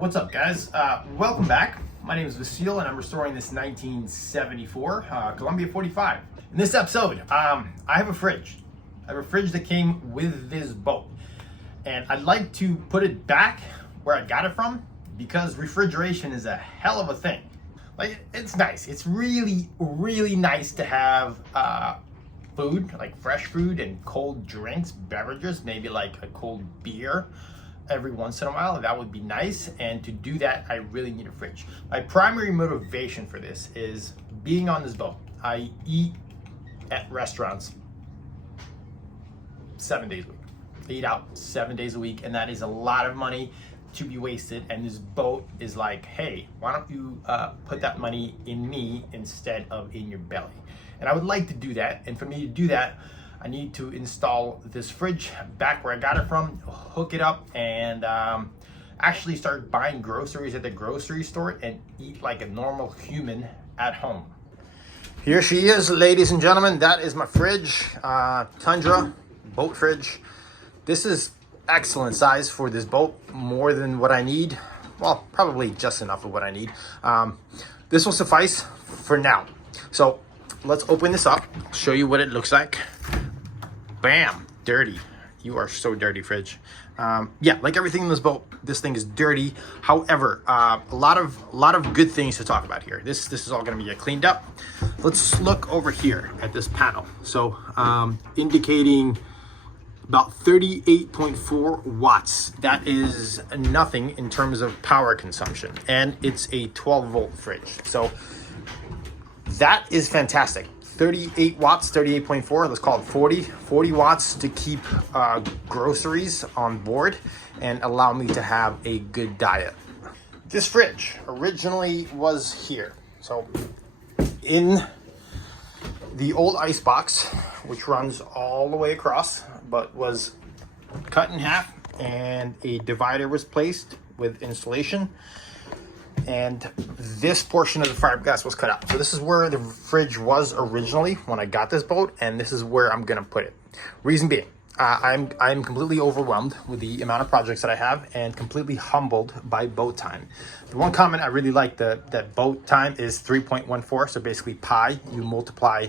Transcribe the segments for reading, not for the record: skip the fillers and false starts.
What's up, guys? Welcome back. My name is Vasil and I'm restoring this 1974 Columbia 45. In this episode, I have a fridge. I have a fridge that came with this boat. And I'd like to put it back where I got it from because refrigeration is a hell of a thing. Like, it's nice. It's really, really nice to have food, like fresh food and cold drinks, beverages, maybe like a cold beer every once in a while. That would be nice. And to do that, I really need a fridge. My primary motivation for this is being on this boat. I eat at restaurants 7 days a week. I eat out 7 days a week, and that is a lot of money to be wasted. And this boat is like, hey, why don't you put that money in me instead of in your belly? And I would like to do that. And for me to do that, I need to install this fridge back where I got it from, hook it up, and actually start buying groceries at the grocery store and eat like a normal human at home. Here she is, ladies and gentlemen. That is my fridge, Tundra boat fridge. This is excellent size for this boat, more than what I need. Well, probably just enough of what I need. This will suffice for now. So let's open this up, show you what it looks like. Bam, dirty. You are so dirty, fridge. Yeah, like everything in this boat, this thing is dirty. However, a lot of good things to talk about here. This is all gonna be cleaned up. Let's look over here at this panel. So indicating about 38.4 watts. That is nothing in terms of power consumption. And it's a 12-volt fridge. So that is fantastic. 38 watts, 38.4, let's call it 40 watts to keep groceries on board and allow me to have a good diet. This fridge originally was here. So in the old ice box, which runs all the way across, but was cut in half, and a divider was placed with insulation. And this portion of the fiberglass was cut out. So this is where the fridge was originally when I got this boat, and this is where I'm gonna put it. Reason being, I'm completely overwhelmed with the amount of projects that I have and completely humbled by boat time. The one comment I really like that boat time is 3.14. So basically pi, you multiply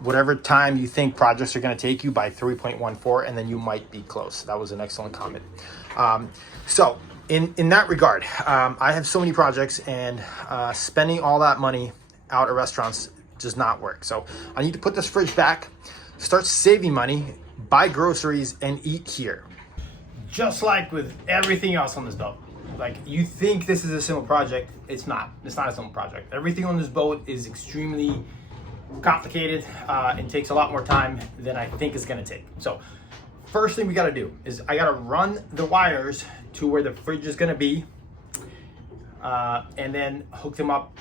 whatever time you think projects are gonna take you by 3.14, and then you might be close. That was an excellent comment. So in that regard, I have so many projects, and spending all that money out at restaurants does not work. So I need to put this fridge back, start saving money, buy groceries, and eat here. Just like with everything else on this boat. Like, you think this is a simple project, it's not. It's not a simple project. Everything on this boat is extremely complicated and takes a lot more time than I think it's gonna take. So first thing we gotta do is I gotta run the wires to where the fridge is gonna be, and then hook them up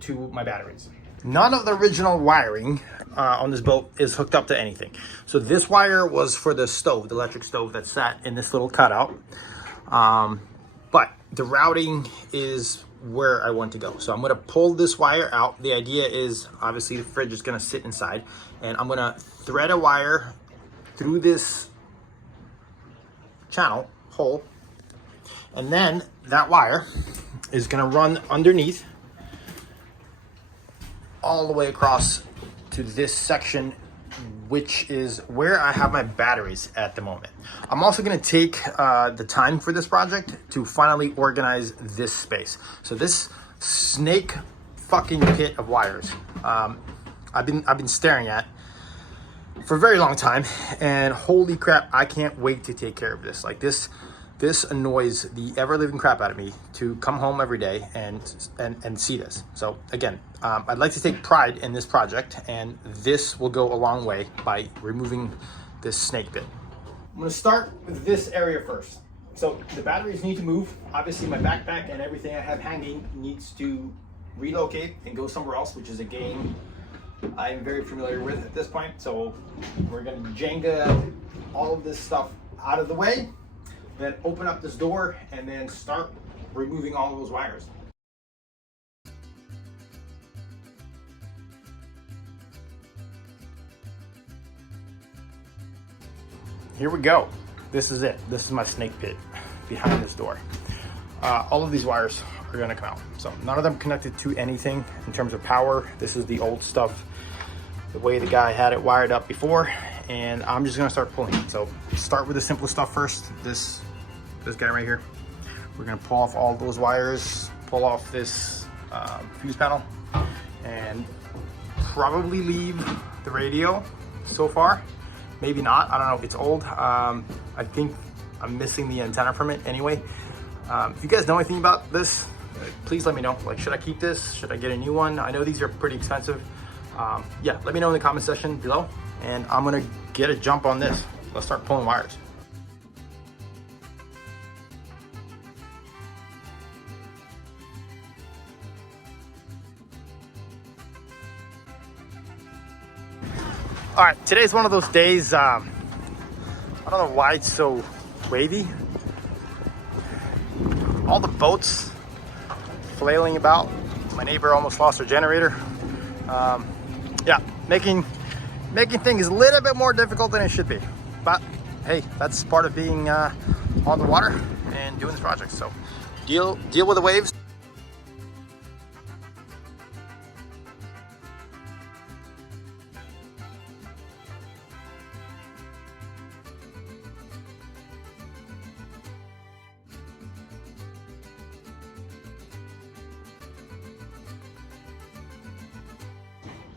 to my batteries. None of the original wiring on this boat is hooked up to anything. So this wire was for the stove, the electric stove that sat in this little cutout. But the routing is where I want to go. So I'm gonna pull this wire out. The idea is, obviously the fridge is gonna sit inside, and I'm gonna thread a wire through this channel hole, and then that wire is gonna run underneath all the way across to this section, which is where I have my batteries at the moment. I'm also gonna take the time for this project to finally organize this space. So this snake fucking pit of wires, I've been staring at for a very long time, and holy crap, I can't wait to take care of this. Like, this annoys the ever-living crap out of me to come home every day and see this. So again, I'd like to take pride in this project, and this will go a long way by removing this snake bit. I'm gonna start with this area first. So the batteries need to move. Obviously my backpack and everything I have hanging needs to relocate and go somewhere else, which is a game I'm very familiar with at this point. So we're gonna Jenga all of this stuff out of the way, then open up this door, and then start removing all of those wires. Here we go. This is it. This is my snake pit behind this door. all of these wires are gonna come out. So none of them connected to anything in terms of power. This is the old stuff, the way the guy had it wired up before, and I'm just gonna start pulling it. So start with the simplest stuff first. This guy right here. We're gonna pull off all those wires, pull off this fuse panel, and probably leave the radio so far. Maybe not, I don't know, it's old. I think I'm missing the antenna from it anyway. If you guys know anything about this, please let me know. Like, should I keep this? Should I get a new one? I know these are pretty expensive. Yeah, let me know in the comment section below, and I'm gonna get a jump on this. Let's start pulling wires. All right, today's one of those days, I don't know why it's so wavy. All the boats flailing about. My neighbor almost lost her generator. Yeah, making things a little bit more difficult than it should be. But hey, that's part of being on the water and doing this project. So deal with the waves.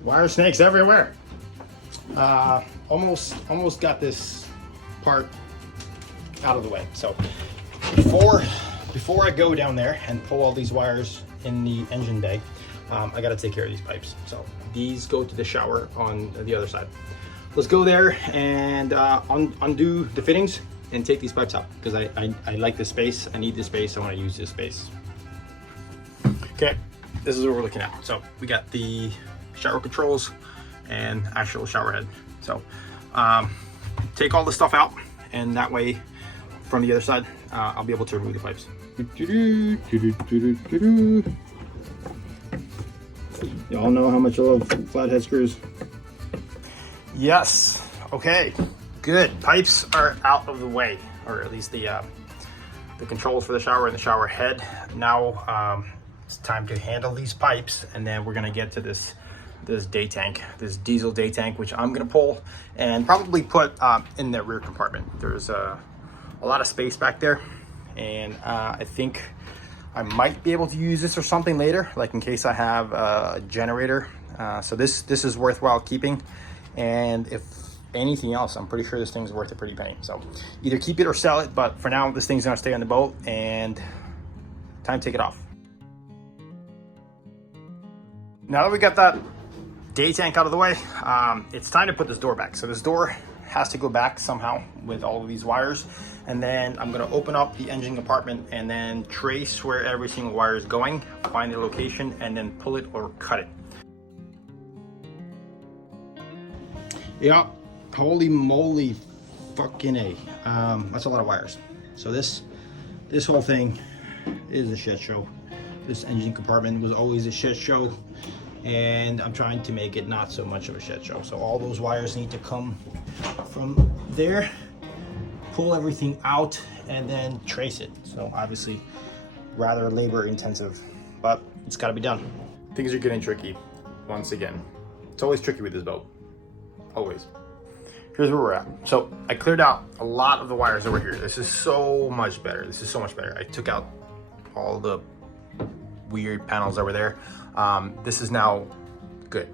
Wire snakes everywhere. Almost got this part out of the way. So before I go down there and pull all these wires in the engine bay, I got to take care of these pipes. So these go to the shower on the other side. Let's go there and undo the fittings and take these pipes out, because I like this space. I need this space. I want to use this space. Okay, this is what we're looking at. So we got the shower controls and actual shower head. So take all the stuff out, and that way from the other side I'll be able to remove the pipes. Y'all know how much I love flathead screws. Yes, okay, good. Pipes are out of the way, or at least the controls for the shower and the shower head. Now it's time to handle these pipes, and then we're gonna get to this day tank, this diesel day tank, which I'm gonna pull and probably put in the rear compartment. There's a lot of space back there, and I think I might be able to use this or something later, like in case I have a generator. So this is worthwhile keeping, and if anything else, I'm pretty sure this thing's worth a pretty penny. So either keep it or sell it, but for now this thing's gonna stay on the boat, and time to take it off. Now that we got that day tank out of the way, it's time to put this door back. So this door has to go back somehow with all of these wires, and then I'm gonna open up the engine compartment and then trace where every single wire is going, find the location, and then pull it or cut it. Yeah, holy moly, fucking A. That's a lot of wires. So this whole thing is a shit show. This engine compartment was always a shit show, and I'm trying to make it not so much of a shit show. So all those wires need to come from there, pull everything out, and then trace it. So obviously rather labor intensive, but it's got to be done. Things are getting tricky once again. It's always tricky with this boat, always. Here's where we're at. So I cleared out a lot of the wires over here. This is so much better. This is so much better. I took out all the weird panels over there. This is now good.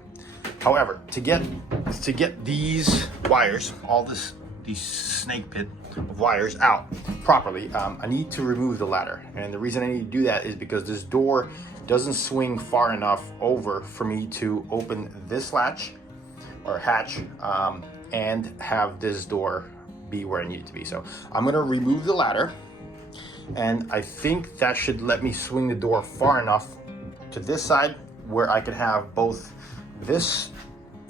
However, to get these wires, these snake pit of wires out properly, I need to remove the ladder. And the reason I need to do that is because this door doesn't swing far enough over for me to open this latch or hatch and have this door be where I need it to be. So I'm gonna remove the ladder, and I think that should let me swing the door far enough to this side where I can have both this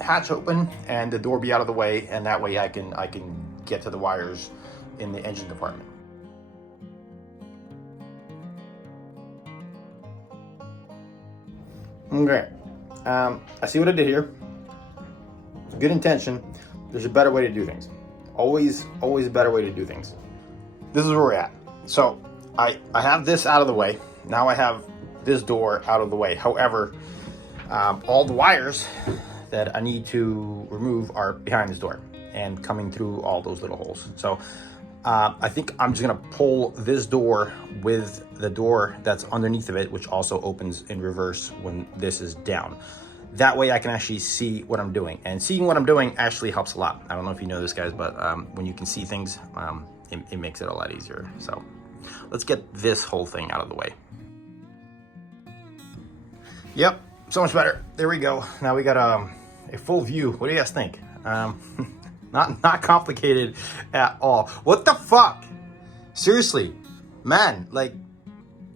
hatch open and the door be out of the way, and that way I can get to the wires in the engine compartment. Okay, I see what I did here. Good intention. There's a better way to do things. Always a better way to do things. This is where we're at. So I have this out of the way. Now I have this door out of the way. However, all the wires that I need to remove are behind this door and coming through all those little holes. So I think I'm just gonna pull this door with the door that's underneath of it, which also opens in reverse when this is down. That way I can actually see what I'm doing. And seeing what I'm doing actually helps a lot. I don't know if you know this, guys, but when you can see things, it makes it a lot easier. So let's get this whole thing out of the way. Yep, so much better. There we go. Now we got a full view. What do you guys think? Not complicated at all. What the fuck? Seriously, man, like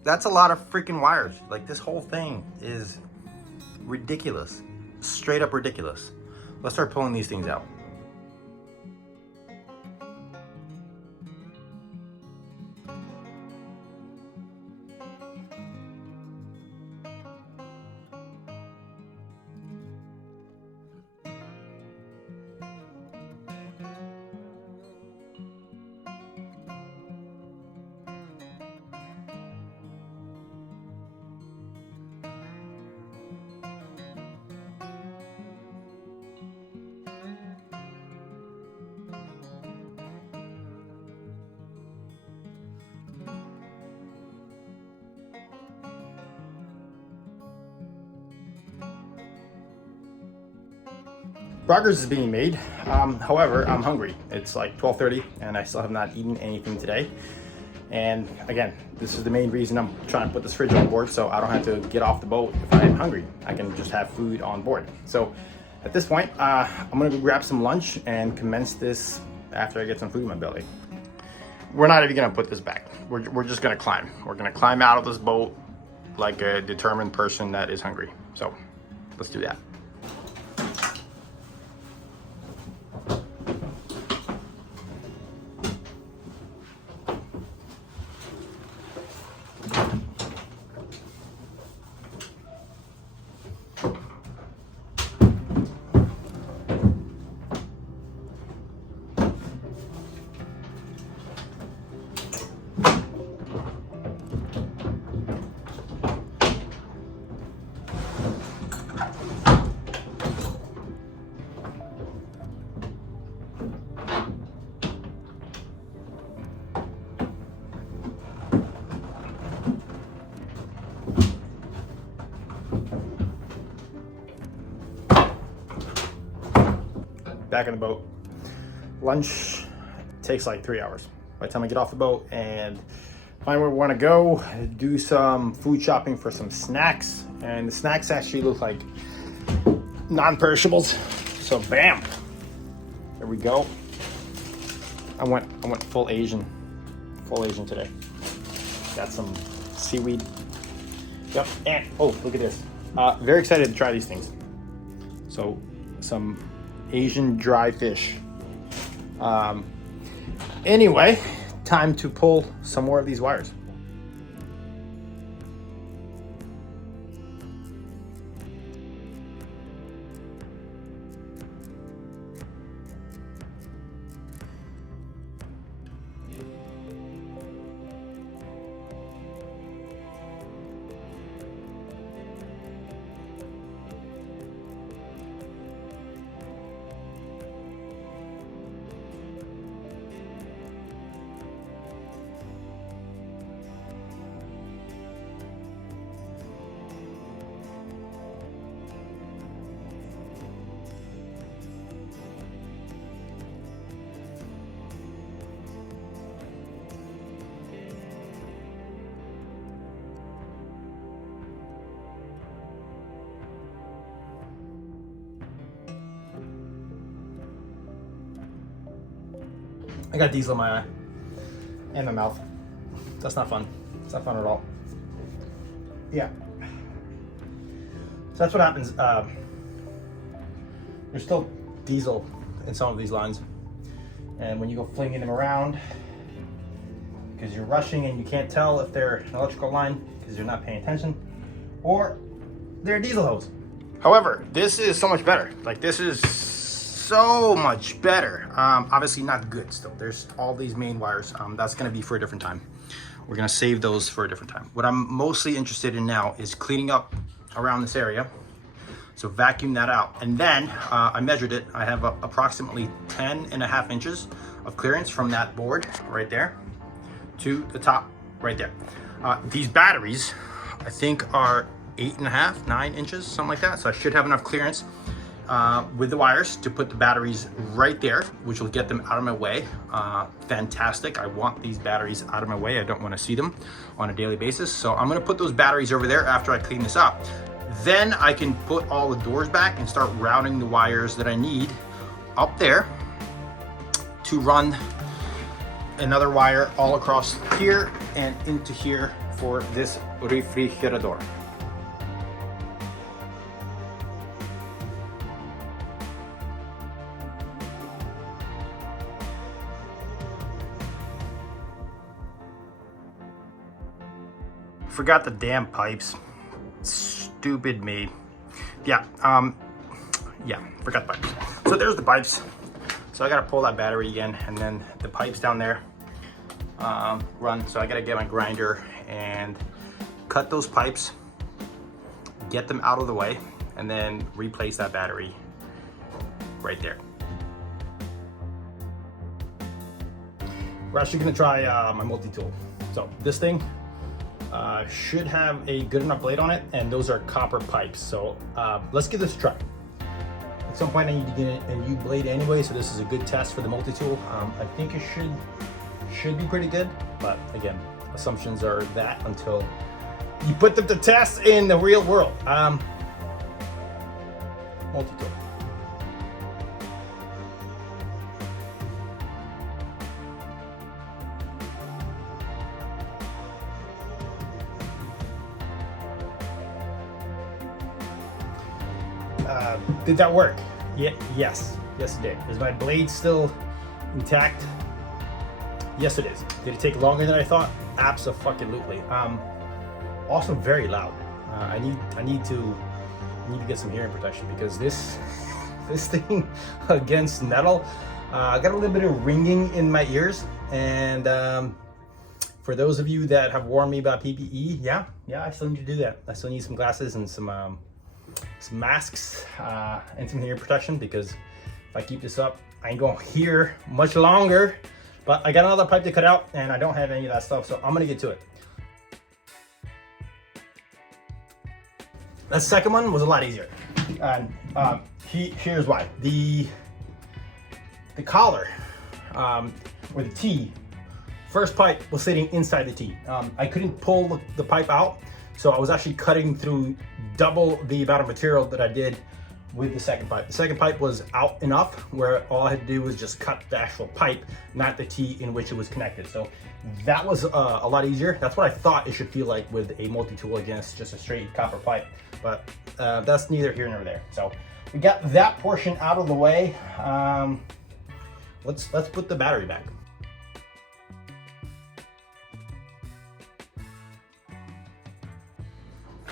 that's a lot of freaking wires. Like this whole thing is ridiculous, straight up ridiculous. Let's start pulling these things out. Progress is being made. However, I'm hungry. It's like 12:30 and I still have not eaten anything today. And again, this is the main reason I'm trying to put this fridge on board, so I don't have to get off the boat if I'm hungry. I can just have food on board. So at this point, I'm gonna go grab some lunch and commence this after I get some food in my belly. We're not even gonna put this back. We're just gonna climb. We're gonna climb out of this boat like a determined person that is hungry. So let's do that. Back in the boat. Lunch takes like 3 hours. By the time I get off the boat and find where we want to go, do some food shopping for some snacks. And the snacks actually look like non-perishables. So bam, there we go. I went full Asian today. Got some seaweed. Yep, and oh, look at this. Very excited to try these things. So some Asian dry fish. Anyway, time to pull some more of these wires. I got diesel in my eye and my mouth. That's not fun. It's not fun at all. Yeah. So that's what happens. There's still diesel in some of these lines. And when you go flinging them around, because you're rushing and you can't tell if they're an electrical line because you're not paying attention, or they're a diesel hose. However, this is so much better. Like, this is so much better. Obviously not good still. There's all these main wires. That's gonna be for a different time. we're gonna save those for a different time. What I'm mostly interested in now is cleaning up around this area. So vacuum that out. And then I measured it. I have approximately 10.5 inches of clearance from that board right there to the top right there. These batteries, I think, are 8.5, 9 inches, something like that. So I should have enough clearance with the wires to put the batteries right there, which will get them out of my way. Fantastic. I want these batteries out of my way. I don't want to see them on a daily basis. So I'm going to put those batteries over there after I clean this up. Then I can put all the doors back and start routing the wires that I need up there to run another wire all across here and into here for this refrigerador. Forgot the damn pipes. Stupid me. Yeah, forgot the pipes. So there's the pipes. So I gotta pull that battery again, and then the pipes down there run. So I gotta get my grinder and cut those pipes, get them out of the way, and then replace that battery right there. We're actually gonna try my multi-tool. So this thing should have a good enough blade on it, and those are copper pipes. So let's give this a try. At some point I need to get a new blade anyway, so this is a good test for the multi-tool. I think it should be pretty good, but again, assumptions are that until you put them to test in the real world. Multi-tool. Did that work? Yes it did. Is my blade still intact? Yes it is. Did it take longer than I thought? Absolutely. Also very loud. I need to get some hearing protection, because this thing against metal, I got a little bit of ringing in my ears. And for those of you that have warned me about PPE, yeah, I still need to do that. I still need some glasses and some masks and some hearing protection, because if I keep this up, I ain't gonna hear much longer. But I got another pipe to cut out, and I don't have any of that stuff, so I'm gonna get to it. That second one was a lot easier, and here's why. The collar, or the T, first pipe was sitting inside the T. I couldn't pull the pipe out, so I was actually cutting through double the amount of material that I did with the second pipe. The second pipe was out enough where all I had to do was just cut the actual pipe, not the T in which it was connected. So that was a lot easier. That's what I thought it should feel like with a multi-tool against just a straight copper pipe. But that's neither here nor there. So we got that portion out of the way. Let's put the battery back.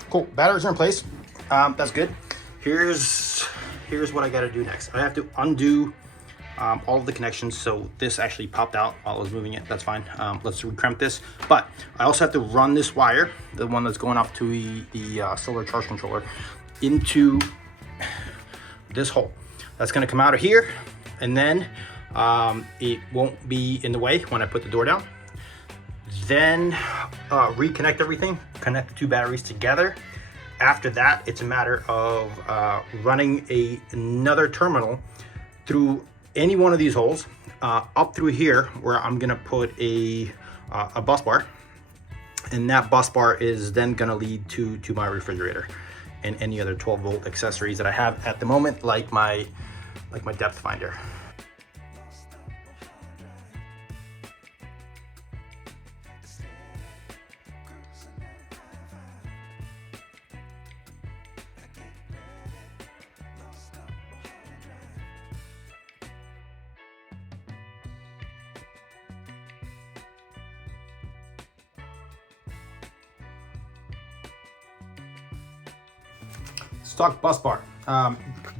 Cool, batteries are in place. That's good. Here's what I gotta do next. I have to undo all of the connections. So this actually popped out while I was moving it. That's fine. Let's recrimp this. But I also have to run this wire, the one that's going off to the solar charge controller, into this hole. That's gonna come out of here, and then it won't be in the way when I put the door down. Then reconnect everything, connect the two batteries together. After that, it's a matter of running another terminal through any one of these holes, up through here, where I'm gonna put a bus bar, and that bus bar is then gonna lead to my refrigerator and any other 12-volt accessories that I have at the moment, like my depth finder. Stock bus bar.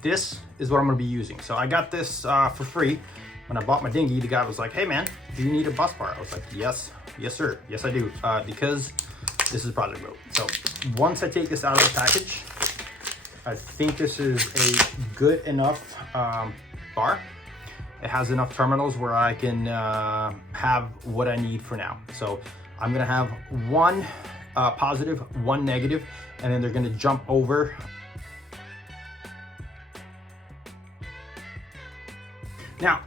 This is what I'm gonna be using. So I got this for free. When I bought my dinghy, the guy was like, "Hey man, do you need a bus bar?" I was like, "Yes, Yes, sir. Yes, I do. Because this is project mode. So once I take this out of the package, I think this is a good enough bar. It has enough terminals where I can have what I need for now. So I'm gonna have one positive, one negative, and then they're gonna jump over. Now,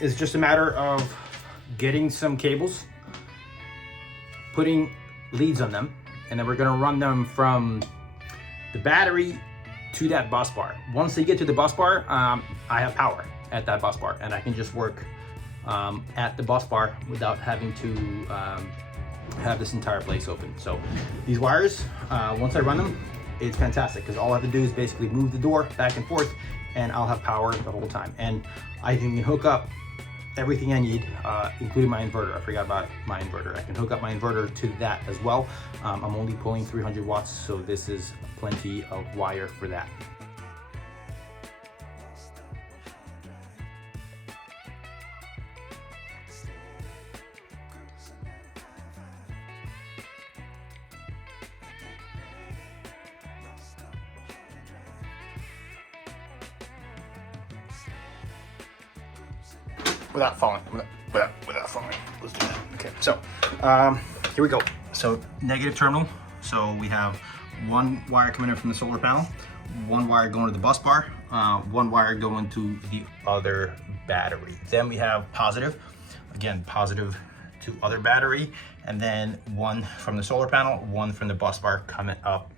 it's just a matter of getting some cables, putting leads on them, and then we're gonna run them from the battery to that bus bar. Once they get to the bus bar, I have power at that bus bar, and I can just work at the bus bar without having to have this entire place open. So these wires, once I run them, it's fantastic because all I have to do is basically move the door back and forth and I'll have power the whole time. And I can hook up everything I need, including my inverter. I forgot about my inverter. I can hook up my inverter to that as well. I'm only pulling 300 watts, so this is plenty of wire for that. Without falling, without falling. Let's do that. Okay, so here we go. So negative terminal. So we have one wire coming in from the solar panel, one wire going to the bus bar, one wire going to the other battery. Then we have positive, again, positive to other battery, and then one from the solar panel, one from the bus bar coming up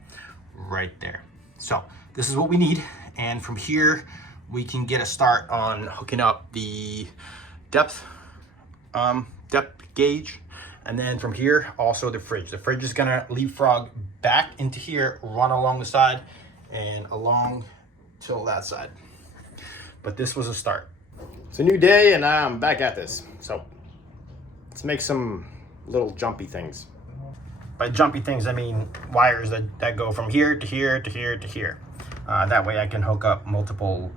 right there. So this is what we need. And from here, we can get a start on hooking up the depth gauge, and then from here also the fridge. The fridge is gonna leapfrog back into here, run along the side and along till that side. But this was a start. It's a new day and I'm back at this. So let's make some little jumpy things. By jumpy things I mean wires that go from here to here to here to here. That way I can hook up multiple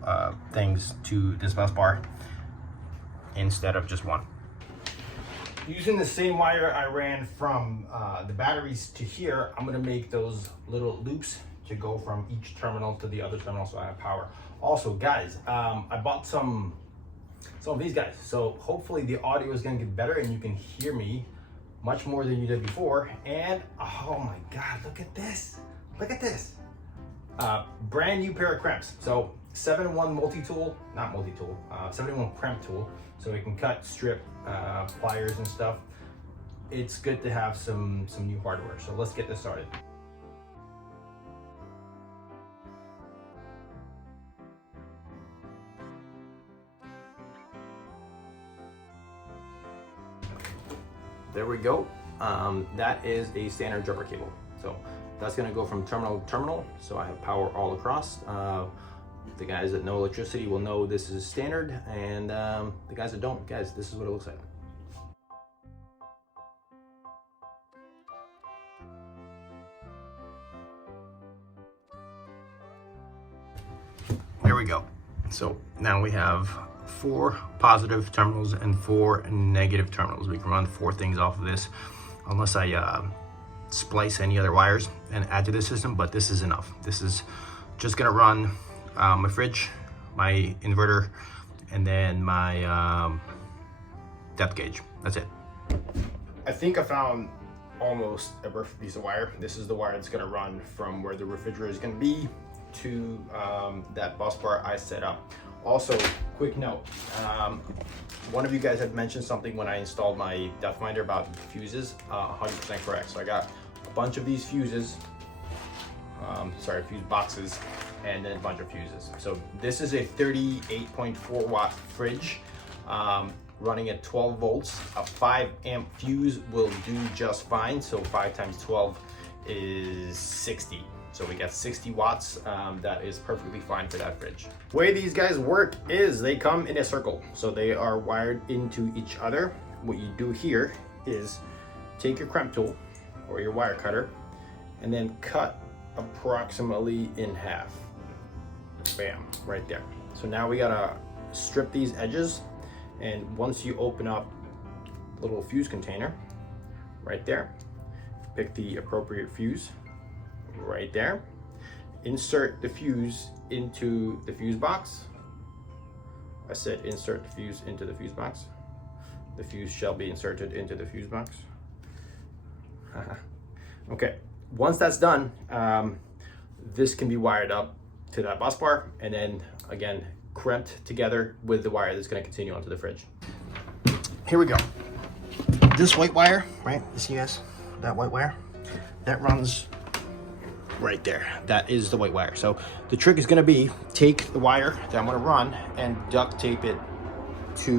things to this bus bar instead of just one. Using the same wire I ran from the batteries to here, I'm gonna make those little loops to go from each terminal to the other terminal so I have power. Also, guys, I bought some of these guys, so hopefully the audio is gonna get better and you can hear me much more than you did before. And oh my God, look at this! Look at this! Brand new pair of crimps. So 7-in-1 multi-tool, not multi-tool, 7-in-1 crimp tool. So we can cut, strip, pliers and stuff. It's good to have some new hardware. So let's get this started. There we go. That is a standard jumper cable. So that's gonna go from terminal to terminal, so I have power all across. The guys that know electricity will know this is standard, and the guys that don't, guys, this is what it looks like. There we go. So now we have 4 positive terminals and 4 negative terminals. We can run 4 things off of this, unless I splice any other wires and add to the system, but this is enough. This is just gonna run my fridge, my inverter, and then my depth gauge. That's it. I think I found almost a perfect piece of wire. This is the wire that's gonna run from where the refrigerator is gonna be to that bus bar I set up. Also, quick note, one of you guys had mentioned something when I installed my depth finder about fuses. 100% correct. So I got a bunch of these fuses, fuse boxes, and then a bunch of fuses. So this is a 38.4 watt fridge running at 12 volts. A 5 amp fuse will do just fine. So 5 times 12 is 60. So we got 60 watts. That is perfectly fine for that fridge. The way these guys work is they come in a circle. So they are wired into each other. What you do here is take your crimp tool or your wire cutter and then cut approximately in half. Bam, right there. So now we gotta strip these edges, and once you open up little fuse container right there. Pick the appropriate fuse right there. Insert the fuse into the fuse box. I said insert the fuse into the fuse box. The fuse shall be inserted into the fuse box. Okay, once that's done, this can be wired up to that bus bar and then again crimped together with the wire that's going to continue onto the fridge. Here we go. This white wire, right? You see guys, that white wire, that runs right there. That is the white wire. So the trick is going to be take the wire that I'm going to run and duct tape it to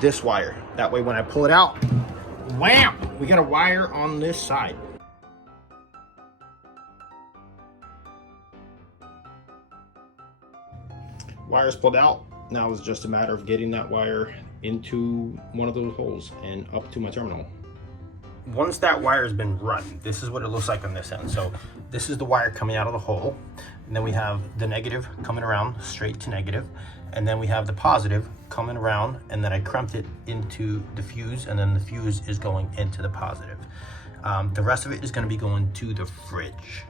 this wire. That way when I pull it out, wham, we got a wire on this side. Wire's pulled out. Now it's just a matter of getting that wire into one of those holes and up to my terminal. Once that wire has been run, this is what it looks like on this end. So this is the wire coming out of the hole, and then we have the negative coming around straight to negative, and then we have the positive coming around, and then I crimped it into the fuse, and then the fuse is going into the positive. The rest of it is going to be going to the fridge.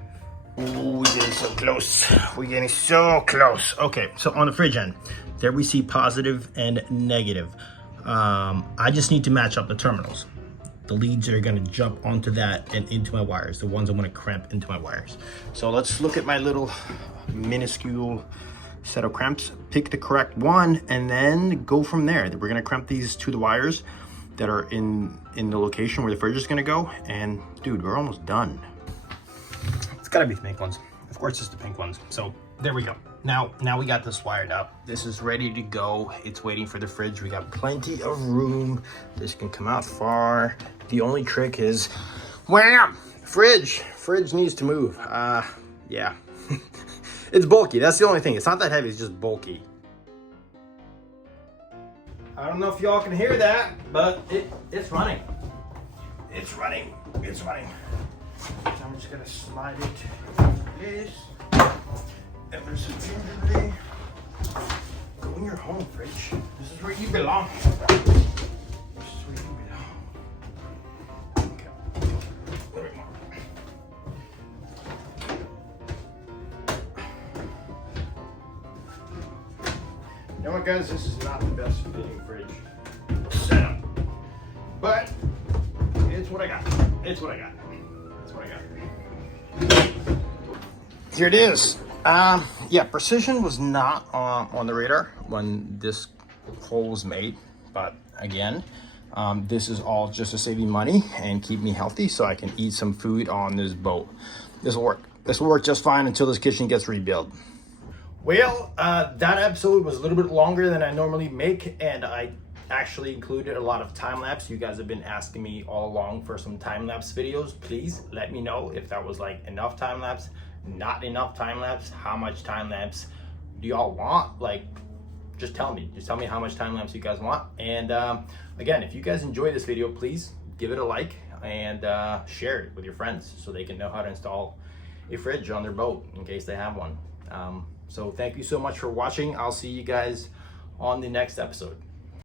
Ooh, we're getting so close. We're getting so close. Okay, so on the fridge end, there we see positive and negative. I just need to match up the terminals. The leads that are gonna jump onto that and into my wires, the ones I'm gonna cramp into my wires. So let's look at my little minuscule set of cramps, pick the correct one, and then go from there. We're gonna cramp these to the wires that are in the location where the fridge is gonna go. And dude, we're almost done. It's gotta be the pink ones. Of course it's the pink ones. So there we go. Now we got this wired up. This is ready to go. It's waiting for the fridge. We got plenty of room. This can come out far. The only trick is, wham, fridge. Fridge needs to move. Yeah. It's bulky. That's the only thing. It's not that heavy, it's just bulky. I don't know if y'all can hear that, but it's running. It's running. It's running. I'm just gonna slide it like this. Ever so gingerly. Go in your home, fridge. This is where you belong. This is where you belong. Okay. A little bit more. You know what, guys? This is not the best fitting fridge setup, but it's what I got. It's what I got. That's what I got. Here it is. Yeah, precision was not on the radar when this hole was made, but again, this is all just to save me money and keep me healthy so I can eat some food on this boat. This will work. This will work just fine until this kitchen gets rebuilt. Well, that episode was a little bit longer than I normally make, and I actually included a lot of time lapse. You guys have been asking me all along for some time lapse videos. Please let me know if that was like enough time lapse, not enough time lapse, how much time lapse do y'all want? Like, just tell me how much time lapse you guys want. And again, if you guys enjoy this video, please give it a like and share it with your friends so they can know how to install a fridge on their boat in case they have one. So thank you so much for watching. I'll see you guys on the next episode.